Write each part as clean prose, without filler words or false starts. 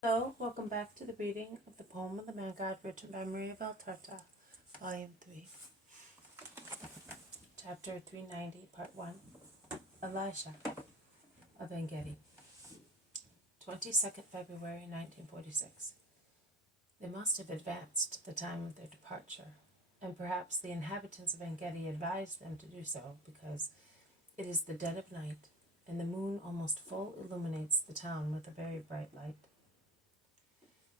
Hello, welcome back to the reading of the poem of the Man God written by Maria Valtorta, Volume 3, Chapter 390, Part 1, Elisha of Engedi, 22nd February 1946. They must have advanced to the time of their departure, and perhaps the inhabitants of Engedi advised them to do so because it is the dead of night, and the moon almost full illuminates the town with a very bright light.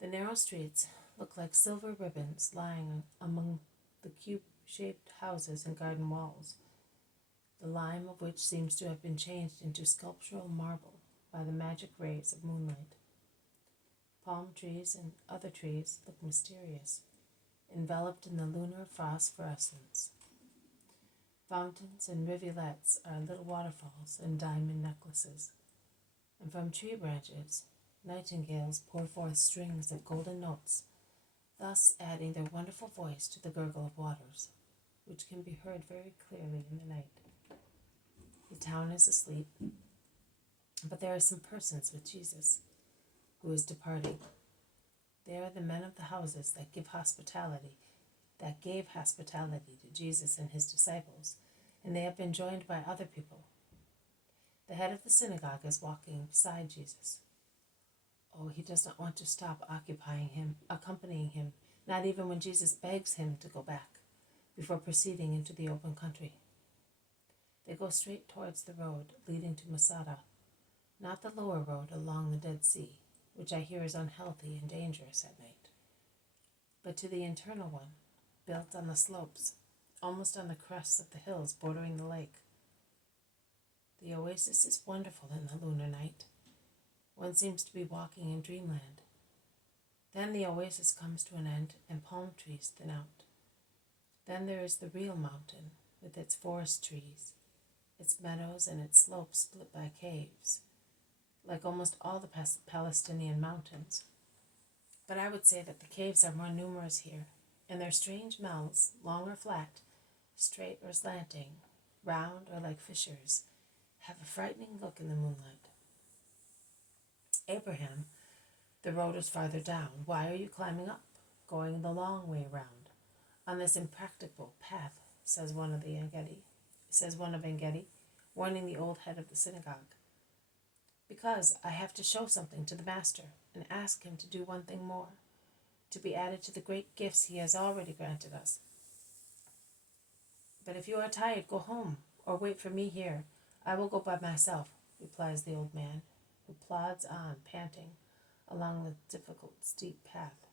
The narrow streets look like silver ribbons lying among the cube-shaped houses and garden walls, the lime of which seems to have been changed into sculptural marble by the magic rays of moonlight. Palm trees and other trees look mysterious, enveloped in the lunar phosphorescence. Fountains and rivulets are little waterfalls and diamond necklaces, and from tree branches nightingales pour forth strings of golden notes, thus adding their wonderful voice to the gurgle of waters, which can be heard very clearly in the night. The town is asleep, but there are some persons with Jesus, who is departing. They are the men of the houses that gave hospitality to Jesus and his disciples, and they have been joined by other people. The head of the synagogue is walking beside Jesus. Oh, he does not want to stop accompanying him, not even when Jesus begs him to go back, before proceeding into the open country. They go straight towards the road leading to Masada, not the lower road along the Dead Sea, which I hear is unhealthy and dangerous at night, but to the internal one, built on the slopes, almost on the crests of the hills bordering the lake. The oasis is wonderful in the lunar night. One seems to be walking in dreamland. Then the oasis comes to an end and palm trees thin out. Then there is the real mountain with its forest trees, its meadows and its slopes split by caves, like almost all the Palestinian mountains. But I would say that the caves are more numerous here, and their strange mouths, long or flat, straight or slanting, round or like fissures, have a frightening look in the moonlight. Abraham, the road is farther down. Why are you climbing up, going the long way round, on this impracticable path, says one of Engedi, warning the old head of the synagogue. Because I have to show something to the master, and ask him to do one thing more, to be added to the great gifts he has already granted us. But if you are tired, go home, or wait for me here. I will go by myself, replies the old man, who plods on, panting, along the difficult, steep path.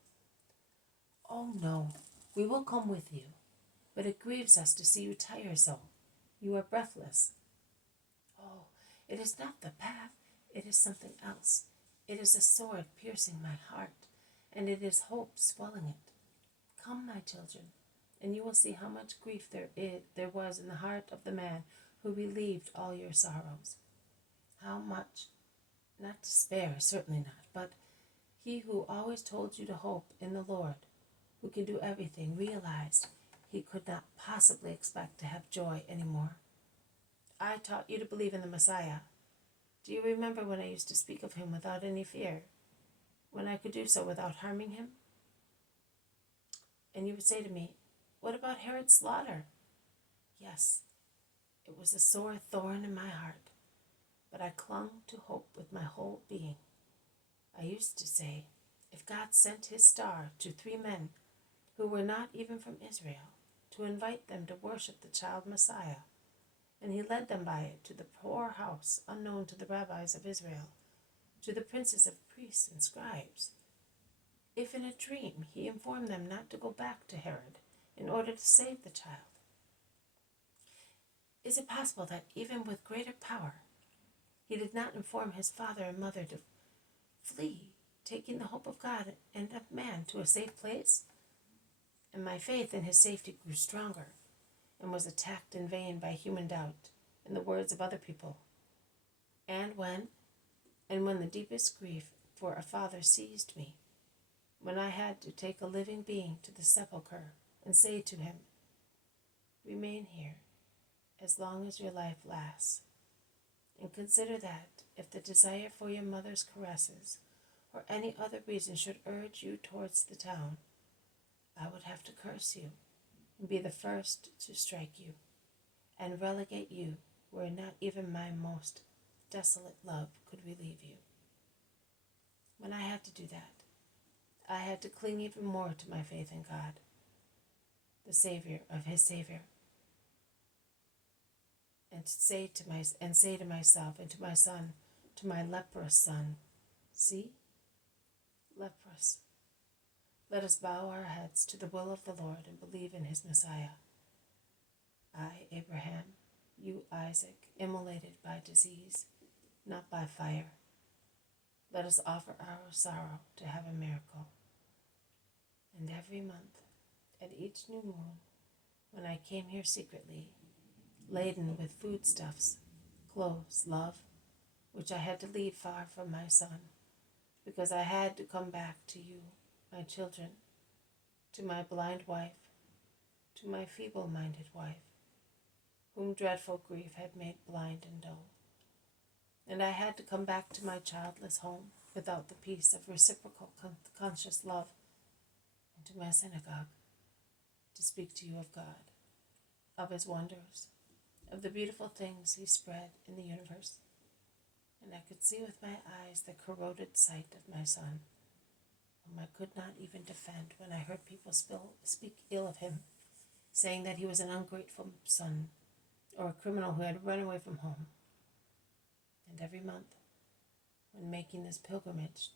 Oh, no, we will come with you, but it grieves us to see you tire so. You are breathless. Oh, it is not the path, it is something else. It is a sword piercing my heart, and it is hope swelling it. Come, my children, and you will see how much grief there was in the heart of the man who relieved all your sorrows. How much, not despair, certainly not, but he who always told you to hope in the Lord, who can do everything, realized he could not possibly expect to have joy anymore. I taught you to believe in the Messiah. Do you remember when I used to speak of him without any fear, when I could do so without harming him? And you would say to me, what about Herod's slaughter? Yes, it was a sore thorn in my heart, but I clung to hope with my whole being. I used to say, if God sent his star to 3 men who were not even from Israel, to invite them to worship the child Messiah, and he led them by it to the poor house unknown to the rabbis of Israel, to the princes of priests and scribes, if in a dream he informed them not to go back to Herod in order to save the child, is it possible that even with greater power he did not inform his father and mother to flee, taking the hope of God and of man to a safe place? And my faith in his safety grew stronger, and was attacked in vain by human doubt and the words of other people. And when the deepest grief for a father seized me, when I had to take a living being to the sepulchre and say to him, remain here as long as your life lasts, and consider that if the desire for your mother's caresses or any other reason should urge you towards the town, I would have to curse you and be the first to strike you and relegate you where not even my most desolate love could relieve you. When I had to do that, I had to cling even more to my faith in God, the Savior of his Savior, and say to myself and to my son, to my leprous son, see, leprous. Let us bow our heads to the will of the Lord and believe in his Messiah. I, Abraham, you, Isaac, immolated by disease, not by fire. Let us offer our sorrow to have a miracle. And every month, at each new moon, when I came here secretly, laden with foodstuffs, clothes, love, which I had to leave far from my son, because I had to come back to you, my children, to my blind wife, to my feeble-minded wife, whom dreadful grief had made blind and dull. And I had to come back to my childless home without the peace of reciprocal conscious love, and to my synagogue to speak to you of God, of his wonders, of the beautiful things he spread in the universe. And I could see with my eyes the corroded sight of my son, whom I could not even defend when I heard people speak ill of him, saying that he was an ungrateful son or a criminal who had run away from home. And every month, when making this pilgrimage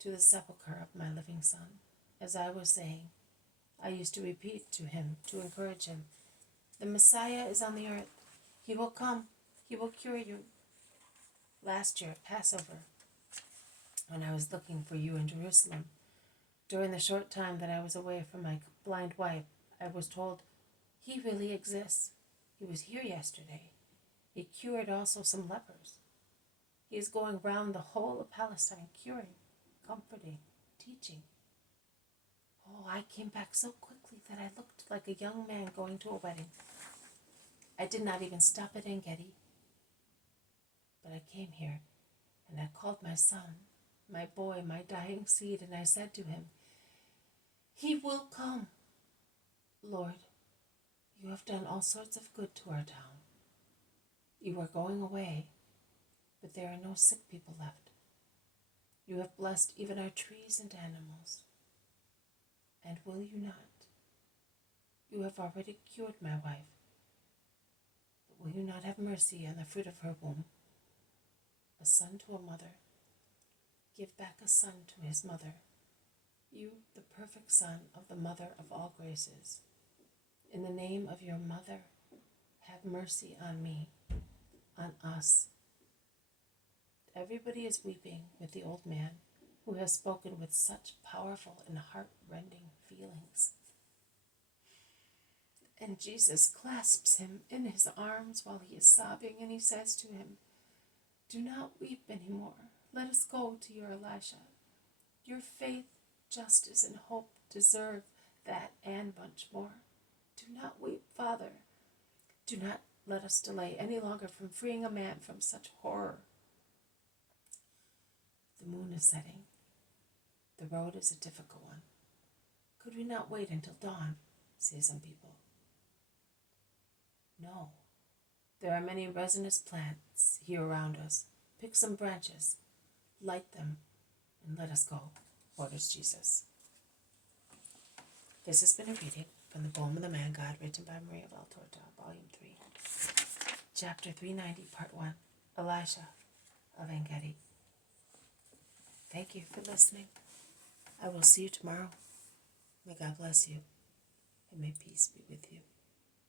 to the sepulchre of my living son, as I was saying, I used to repeat to him, to encourage him, the Messiah is on the earth. He will come. He will cure you. Last year at Passover, when I was looking for you in Jerusalem, during the short time that I was away from my blind wife, I was told, he really exists. He was here yesterday. He cured also some lepers. He is going round the whole of Palestine, curing, comforting, teaching. Oh, I came back so quickly that I looked like a young man going to a wedding. I did not even stop at Engedi, but I came here, and I called my son, my boy, my dying seed, and I said to him, he will come. Lord, you have done all sorts of good to our town. You are going away, but there are no sick people left. You have blessed even our trees and animals. And will you not? You have already cured my wife, but will you not have mercy on the fruit of her womb? A son to a mother. Give back a son to his mother. You, the perfect Son of the Mother of all graces. In the name of your mother, have mercy on me, on us. Everybody is weeping with the old man who has spoken with such powerful and heart-rending feelings. And Jesus clasps him in his arms while he is sobbing, and he says to him, do not weep any more. Let us go to your Elisha. Your faith, justice, and hope deserve that and much more. Do not weep, Father. Do not let us delay any longer from freeing a man from such horror. The moon is setting. The road is a difficult one. Could we not wait until dawn, say some people. No. There are many resinous plants here around us. Pick some branches, light them, and let us go, orders Jesus. This has been a reading from The Poem of the Man God, written by Maria Valtorta, Volume 3, Chapter 390, Part 1, Elisha of Engedi. Thank you for listening. I will see you tomorrow. May God bless you, and may peace be with you.